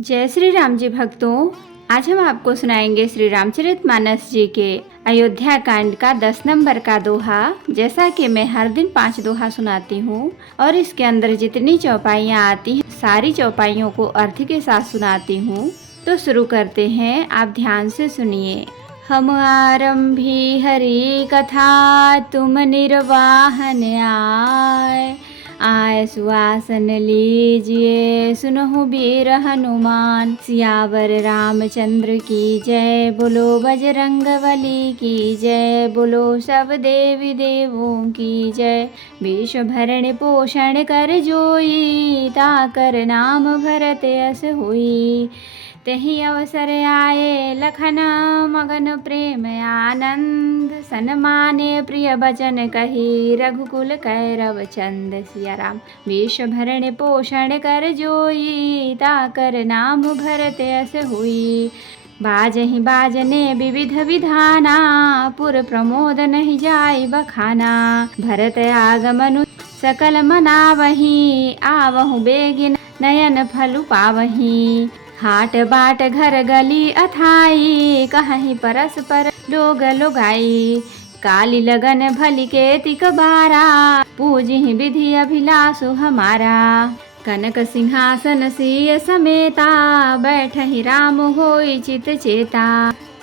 जय श्री राम जी भक्तों, आज हम आपको सुनाएंगे श्री रामचरितमानस जी के अयोध्या कांड का 10 नंबर का दोहा। जैसा कि मैं हर दिन 5 दोहा सुनाती हूँ और इसके अंदर जितनी चौपाइयाँ आती हैं सारी चौपाइयों को अर्थ के साथ सुनाती हूँ। तो शुरू करते हैं, आप ध्यान से सुनिए। हम आरंभी हरि कथा, तुम निर्वाहन आय सुवासन लीजिए, सुनहु वीर हनुमान। सियावर रामचंद्र की जय, बोलो बजरंगबली की जय, बोलो सब देवी देवों की जय। विश्व भरण पोषण कर जोई, ताकर नाम भरत यश होई। तेहि अवसर आए लखन, मगन प्रेम आनंद। सन्माने प्रिय बचन कही, रघुकुल कैरव चंद। सिया राम। विश्व भरण पोषण कर जोई, ताकर नाम भरत यश होई। बाजहि बाजने विविध विधाना, पुर प्रमोद नहीं जाय बखाना। भरत आगमनु सकल मनावही, आवहु बेगिन नयन फलु पावही। हाट बाट घर गली अथाई, कहीं परस्पर लोग लोगाई। काली लगन भली के तिक बारा, पूजिहि विधि अभिलाषु हमारा। कनक सिंहासन सिय समेता, बैठहि राम होई चित चेता।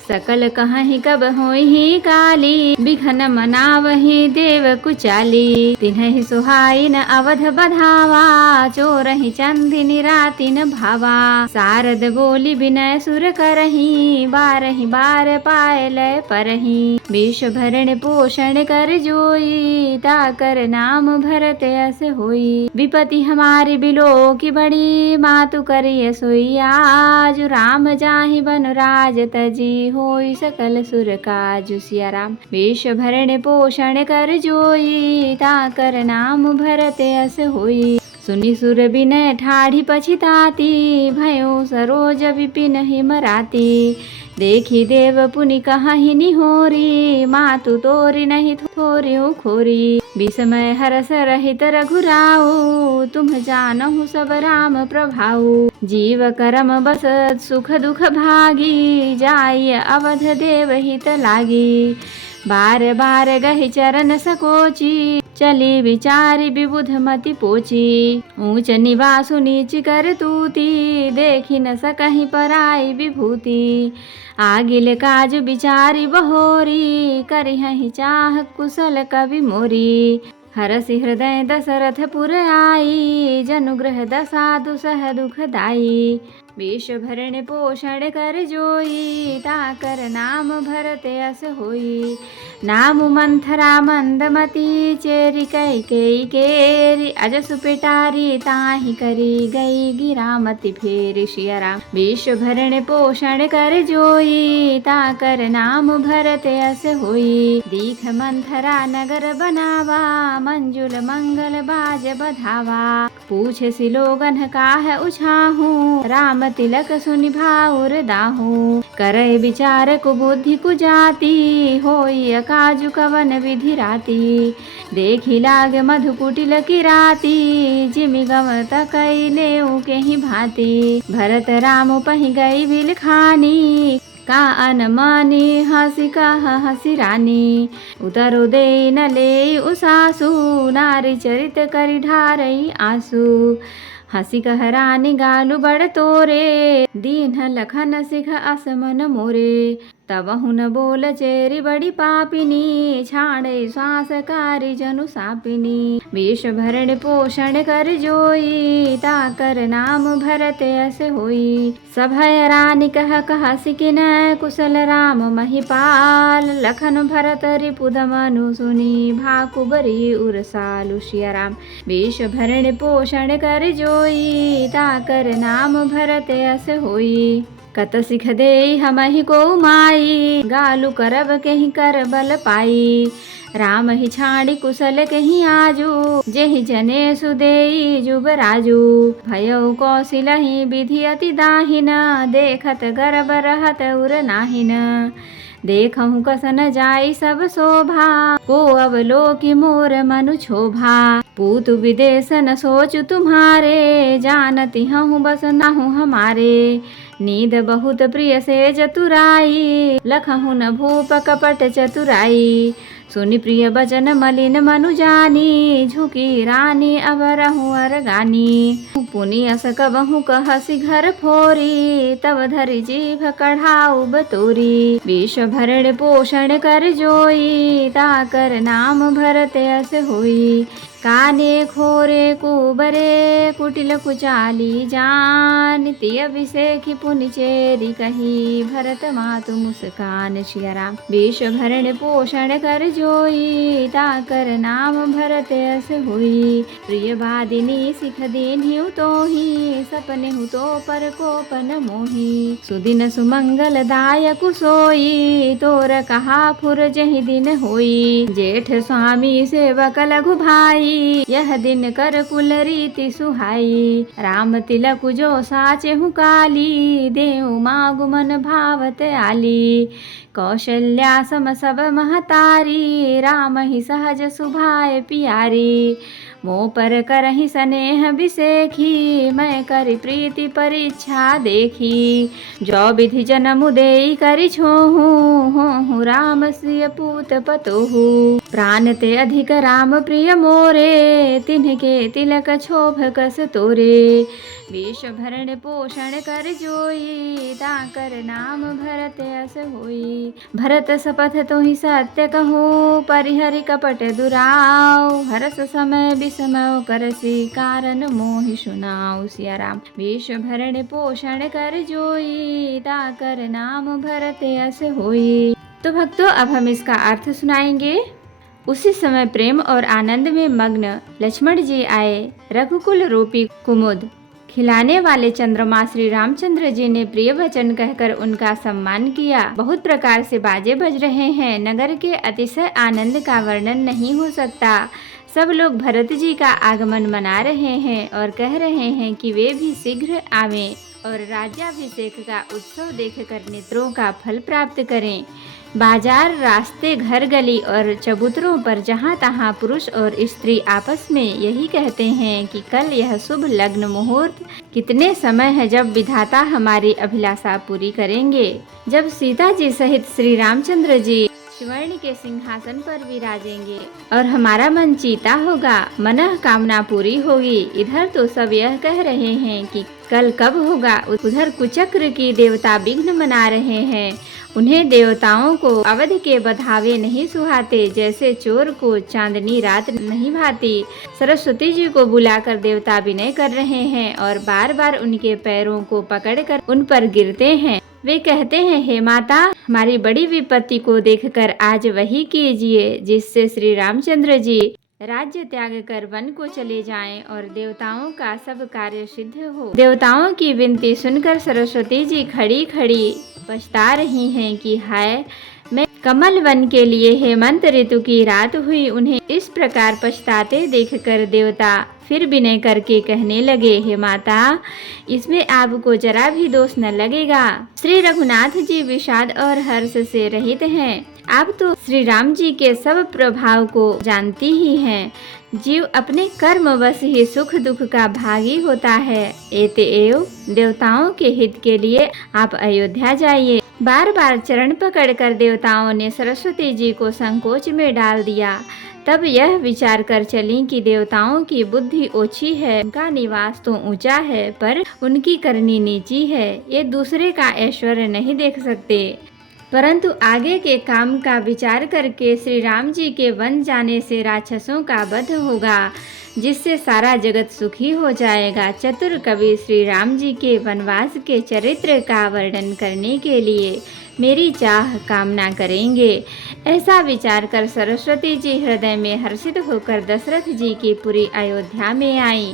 सकल कहीं कब होई काली, बिघन मनावही देव कुचाली। तिन्हि सुहाई न अवध बधावा, चोरहि चंदिनी रातिन भावा। सारद बोली विनय सुर करही, बारहि बार पाए लय परही। विश्व भरण पोषण कर जोई, ताकर नाम भरत यश होई। विपति हमारी बिलो की बड़ी, मातु करिय सोई आज। राम जाहि बन राज तजी, होई सकल सुर काजु। सिया राम। विश्व भरण पोषण कर जोई, ताकर नाम भरत यश होई। सुनि सुर विनय ठाढ़ी पछिताती, भयो सरोज विपिन हिमराती। देखी देव पुनि कहाहि निहोरी, मातु तोरि नहीं थोरिउ खोरी। विस्मय हरस रहित रघुराऊ, तुम जानहु सब राम प्रभाऊ। जीव करम बस सुख दुख भागी, जाय अवध देव हित लागी। बार बार गहि चरण सकोची, चली विचारी विबुध मति पोची। ऊंच निवासु नीच कर तूती, देखी न सकहि पराई विभूति। आगिल काज विचारी बहोरी, करिहहि चाह कुशल कवि मोरी। हरसि हृदय दशरथ पुर आई, जनुग्रह दशा दुसह दुख दाई। विश्व भरण पोषण कर जोई, ताकर नाम भरत यश होई। नाम मंथरा मंदमती, चेरी कैकेयी केरी। अजसु पिटारी ताहि करी, गई गिरामति फेरी। सिया राम। विश्व भरण पोषण कर जोई, ताकर नाम भरत यश होई। दीख मंथरा नगर बनावा, मंजुल मंगल बाज बधावा। पूछ सिलोगन काह उछाहू, राम तिलक सुनि भाउर दाहू। करय विचार कुबुद्धि कुजाति, होई अकाजु कवन विधि राती। देखी लाग मधु कुटिल किराती, जिमि गम तकई लेउ केहि भांति। भरत राम पहि गई बिल खानी, का अनमानी हसी कह हसी रानी। उतरो दे न ले उसासु, नारी चरित करि ढारई आंसू। हसी कह रानी गालु बड़ तोरे, दीन लखन सिख असमन मोरे। तब हुन बोल चेरी बड़ी पापिनी, छाड़े श्वास कारी जनु सापिनी। विश्व भरण पोषण कर जोई, ताकर नाम भरत यश होई। सभय रानी कह सिकिन, कुशल राम महिपाल। लखन भरत रिपुद मनु सुनी, भाकुबरी उरसालु। सिया राम। विश्व भरण पोषण कर जोई, ताकर नाम भरत यश होई। कत सिख देई हमहि को माई, गालु करब केहि कर बल पाई। राम ही छाड़ी कुशल केहि आजू, जेहि जने सुदेई जुबराजू। भयो कौशिलहि विधि अति दाहिन, देखत गर्भ रहत उर नाहिन। देखहु कसन जाई सब शोभा, को अवलोकि मोर मनु क्षोभा। पूत विदेश न सोचु तुम्हारे, जानती हूँ बस नाहु हमारे। नींद बहुत प्रिय से जतुराई, लखहु न भूप कपट चतुराई। सुनि प्रिय बचन मलिन मनु जानी, झुकी रानी अब रहु अरगानी। पुनि अस कबहु कहसी घर फोरी, तब धरि जीभ कढ़ाऊ बतोरी। विष भरण पोषण कर जोई, ताकर नाम भरत अस होई। काने खोरे कुबरे, कुटिल कुचाली जान। तिय अभिषेखि पुनि चेरी कही, भरत मातु मुस्कान। सिया राम। विष भरण पोषण कर जोई, ताकर नाम भरत अस होई। प्रिय बादिनी सिख दीन्हिउ तोहि, सपने हु तो पर कोपन मोहि। सुदिन सुमंगल दायक सोई, तोर कहा फुर जहि दिन होई। जेठ स्वामी सेवक लघु भाई, यह दिन कर कुल रीति सुहाई। राम तिलक जो साचे हु काली, देव मागु मन भावत आली। कौशल्या सम सब महतारी, राम ही सहज सुभाय पियारी। मोह पर करहि स्नेह बिसेखी, मैं करि प्रीति परीक्षा देखी। जो विधि जन्म देई करि छोहु, होहु राम सिय पूत पतोहु। प्राण ते अधिक राम प्रिय मोरे, तिन्हके तिलक क्षोभ कस तोरे। वेश भरण पोषण कर जोई, ताकर नाम भरत अस होई। भरत सपथ तोहि सत्य कहूँ, परिहरि कपट दुराऊ। हरस समय विषमौ करसी, कारण मोहि सुनाऊ। सिया राम। वेश भरण पोषण कर जोई, ताकर नाम भरत अस होई। तो भक्तों, अब हम इसका अर्थ सुनाएंगे। उसी समय प्रेम और आनंद में मग्न लक्ष्मण जी आए। रघुकुल रूपी कुमुद खिलाने वाले चंद्रमा श्री रामचंद्र जी ने प्रिय वचन कहकर उनका सम्मान किया। बहुत प्रकार से बाजे बज रहे हैं। नगर के अतिशय आनंद का वर्णन नहीं हो सकता। सब लोग भरत जी का आगमन मना रहे हैं और कह रहे हैं कि वे भी शीघ्र आवें और राज्याभिषेक का उत्सव देखकर नेत्रों का फल प्राप्त करें। बाजार, रास्ते, घर, गली और चबूतरों पर जहाँ तहाँ पुरुष और स्त्री आपस में यही कहते हैं कि कल यह शुभ लग्न मुहूर्त कितने समय है जब विधाता हमारी अभिलाषा पूरी करेंगे। जब सीता जी सहित श्री रामचंद्र जी स्वर्ण के सिंहासन पर विराजेंगे और हमारा मन चीता होगा, मनः कामना पूरी होगी। इधर तो सब यह कह रहे हैं कि कल कब होगा। उधर कुचक्र की देवता विघ्न मना रहे हैं। उन्हें देवताओं को अवध के बधावे नहीं सुहाते, जैसे चोर को चांदनी रात नहीं भाती। सरस्वती जी को बुलाकर देवता विनय कर रहे हैं और बार बार उनके पैरों को पकड़कर उन पर गिरते हैं। वे कहते हैं, हे माता, हमारी बड़ी विपत्ति को देखकर आज वही कीजिए जिससे श्री रामचंद्र जी राज्य त्याग कर वन को चले जाएं और देवताओं का सब कार्य सिद्ध हो। देवताओं की विनती सुनकर सरस्वती जी खड़ी खड़ी पछता रही हैं कि हाय, मैं कमल वन के लिए हेमंत ऋतु की रात हुई। उन्हें इस प्रकार पछताते देखकर देवता फिर विनय करके कहने लगे, हे माता, इसमें आपको जरा भी दोष न लगेगा। श्री रघुनाथ जी विषाद और हर्ष से रहित हैं। आप तो श्री राम जी के सब प्रभाव को जानती ही हैं। जीव अपने कर्मवश ही सुख दुख का भागी होता है। एतएव देवताओं के हित के लिए आप अयोध्या जाइए। बार बार चरण पकड़कर देवताओं ने सरस्वती जी को संकोच में डाल दिया। तब यह विचार कर चली कि देवताओं की बुद्धि ओछी है, उनका निवास तो ऊंचा है पर उनकी करनी नीची है। ये दूसरे का ऐश्वर्य नहीं देख सकते, परंतु आगे के काम का विचार करके श्री राम जी के वन जाने से राक्षसों का वध होगा, जिससे सारा जगत सुखी हो जाएगा। चतुर कवि श्री राम जी के वनवास के चरित्र का वर्णन करने के लिए मेरी चाह कामना करेंगे। ऐसा विचार कर सरस्वती जी हृदय में हर्षित होकर दशरथ जी की पूरी अयोध्या में आई,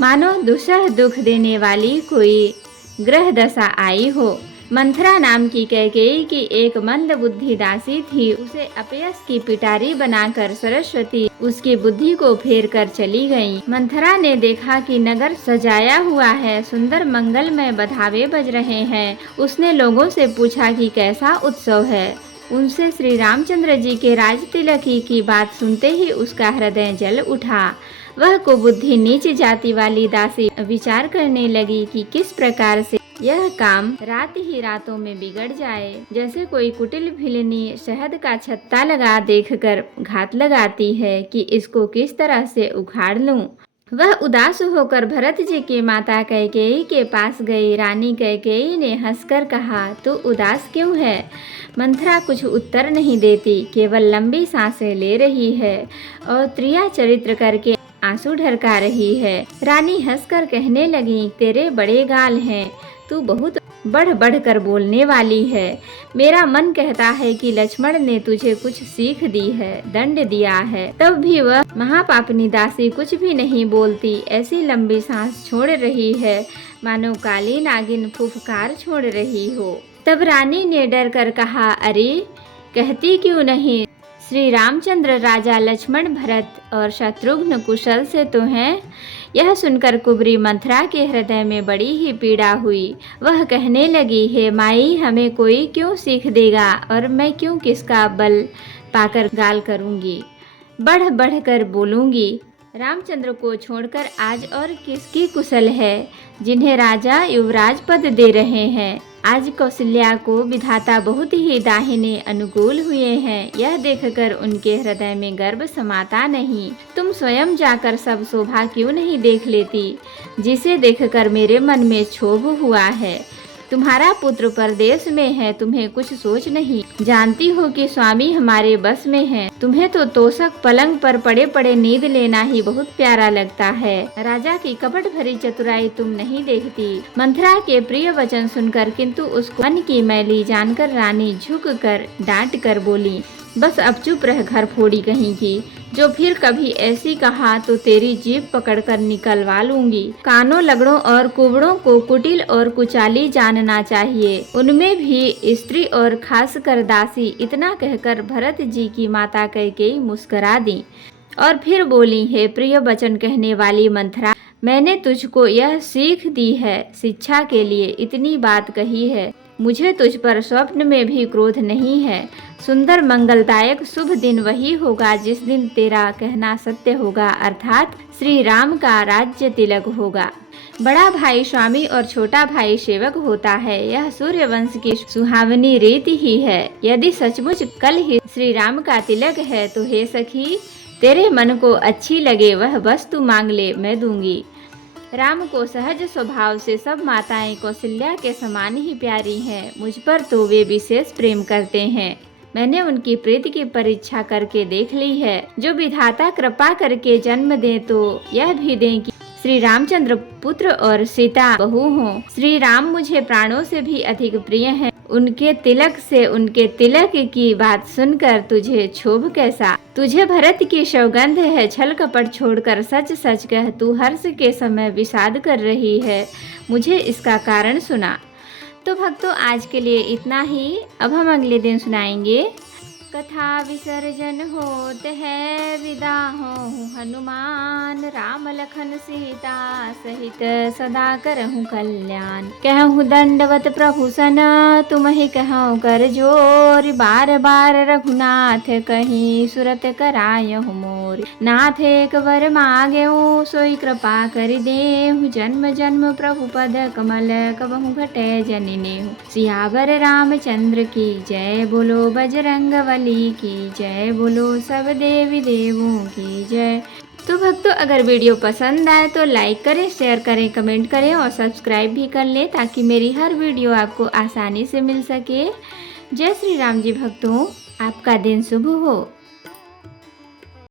मानो दुसह दुख देने वाली कोई ग्रह दशा आई हो। मंथरा नाम की कैकेयी की एक मंद बुद्धि दासी थी। उसे अपयस की पिटारी बनाकर सरस्वती उसकी बुद्धि को फेर कर चली गई। मंथरा ने देखा कि नगर सजाया हुआ है, सुंदर मंगलमय बधावे बज रहे हैं। उसने लोगों से पूछा कि कैसा उत्सव है। उनसे श्री रामचंद्र जी के राज तिलकी की बात सुनते ही उसका हृदय जल उठा। वह कुबुद्धि नीच जाति वाली दासी विचार करने लगी कि किस प्रकार से यह काम रात ही रातों में बिगड़ जाए। जैसे कोई कुटिल भिलनी शहद का छत्ता लगा देखकर घात लगाती है कि इसको किस तरह से उखाड़ लूं। वह उदास होकर भरत जी की माता कैकेयी के पास गई। रानी कैकेयी ने हंसकर कहा, तू उदास क्यों है? मंथरा कुछ उत्तर नहीं देती, केवल लंबी सांसें ले रही है और त्रिया चरित्र करके आंसू ढरका रही है। रानी हंसकर कहने लगी, तेरे बड़े गाल हैं, तू बहुत बढ़ बढ़ कर बोलने वाली है। मेरा मन कहता है कि लक्ष्मण ने तुझे कुछ सीख दी है, दंड दिया है। तब भी वह महापापनी दासी कुछ भी नहीं बोलती, ऐसी लंबी सांस छोड़ रही है मानो काली नागिन फुफकार छोड़ रही हो। तब रानी ने डर कर कहा, अरे कहती क्यों नहीं? श्री रामचंद्र, राजा लक्ष्मण, भरत और शत्रुघ्न कुशल से तो हैं? यह सुनकर कुबरी मंथरा के हृदय में बड़ी ही पीड़ा हुई। वह कहने लगी, हे माई, हमें कोई क्यों सीख देगा और मैं क्यों किसका बल पाकर गाल करूंगी, बढ़ बढ़ कर बोलूंगी। रामचंद्र को छोड़कर आज और किसकी कुशल है जिन्हें राजा युवराज पद दे रहे हैं। आज कौशल्या को विधाता बहुत ही दाहिने अनुकूल हुए हैं। यह देखकर उनके हृदय में गर्व समाता नहीं। तुम स्वयं जाकर सब शोभा क्यों नहीं देख लेती, जिसे देखकर मेरे मन में क्षोभ हुआ है। तुम्हारा पुत्र परदेश में है, तुम्हें कुछ सोच नहीं। जानती हो कि स्वामी हमारे बस में है। तुम्हें तो तोषक पलंग पर पड़े पड़े नींद लेना ही बहुत प्यारा लगता है। राजा की कपट भरी चतुराई तुम नहीं देखती। मंथरा के प्रिय वचन सुनकर किंतु उसको मन की मैली जानकर रानी झुक कर डांट कर बोली, बस अब चुप रह, घर फोड़ी कहीं की। जो फिर कभी ऐसी कहा तो तेरी जीभ पकड़कर निकलवा लूंगी। कानों, लगड़ों और कुबड़ों को कुटिल और कुचाली जानना चाहिए, उनमें भी स्त्री और खासकर दासी। इतना कहकर भरत जी की माता कैकेयी मुस्कुरा दी और फिर बोली, हे प्रिय वचन कहने वाली मंथरा, मैंने तुझको यह सीख दी है, शिक्षा के लिए इतनी बात कही है। मुझे तुझ पर स्वप्न में भी क्रोध नहीं है। सुंदर मंगलदायक शुभ दिन वही होगा जिस दिन तेरा कहना सत्य होगा, अर्थात श्री राम का राज्य तिलक होगा। बड़ा भाई स्वामी और छोटा भाई सेवक होता है, यह सूर्यवंश की सुहावनी रीति ही है। यदि सचमुच कल ही श्री राम का तिलक है तो हे सखी, तेरे मन को अच्छी लगे वह वस्तु मांग ले, मैं दूंगी। राम को सहज स्वभाव से सब माताएं कौशल्या के समान ही प्यारी हैं। मुझ पर तो वे विशेष प्रेम करते हैं। मैंने उनकी प्रीति की परीक्षा करके देख ली है। जो विधाता कृपा करके जन्म दे तो यह भी दें कि श्री रामचंद्र पुत्र और सीता बहू हों। श्री राम मुझे प्राणों से भी अधिक प्रिय हैं। उनके तिलक की बात सुनकर तुझे क्षोभ कैसा? तुझे भरत की सौगंध है, छल कपट छोड़कर सच सच कह, तू हर्ष के समय विषाद कर रही है, मुझे इसका कारण सुना। तो भक्तों, आज के लिए इतना ही। अब हम अगले दिन सुनाएंगे। कथा विसर्जन होत है, विदा हो हनुमान, राम लखन सीता सहित सदा करहु कल्याण। कहूँ दंडवत प्रभु सन, तुम ही कहूँ कर जोर, बार बार रघुनाथ कहीं सुरत करायहु मोर। नाथ एक वर मांगेऊ, सोई कृपा कर देहु, जन्म जन्म प्रभु पद कमल कबहु घटे जनिनेहु। सियावर रामचंद्र की जय, बोलो बजरंग बली की जय, बोलो सब देवी देवों की जय। तो भक्तों, अगर वीडियो पसंद आए तो लाइक करें, शेयर करें, कमेंट करें और सब्सक्राइब भी कर लें ताकि मेरी हर वीडियो आपको आसानी से मिल सके। जय श्री राम जी भक्तों, आपका दिन शुभ हो।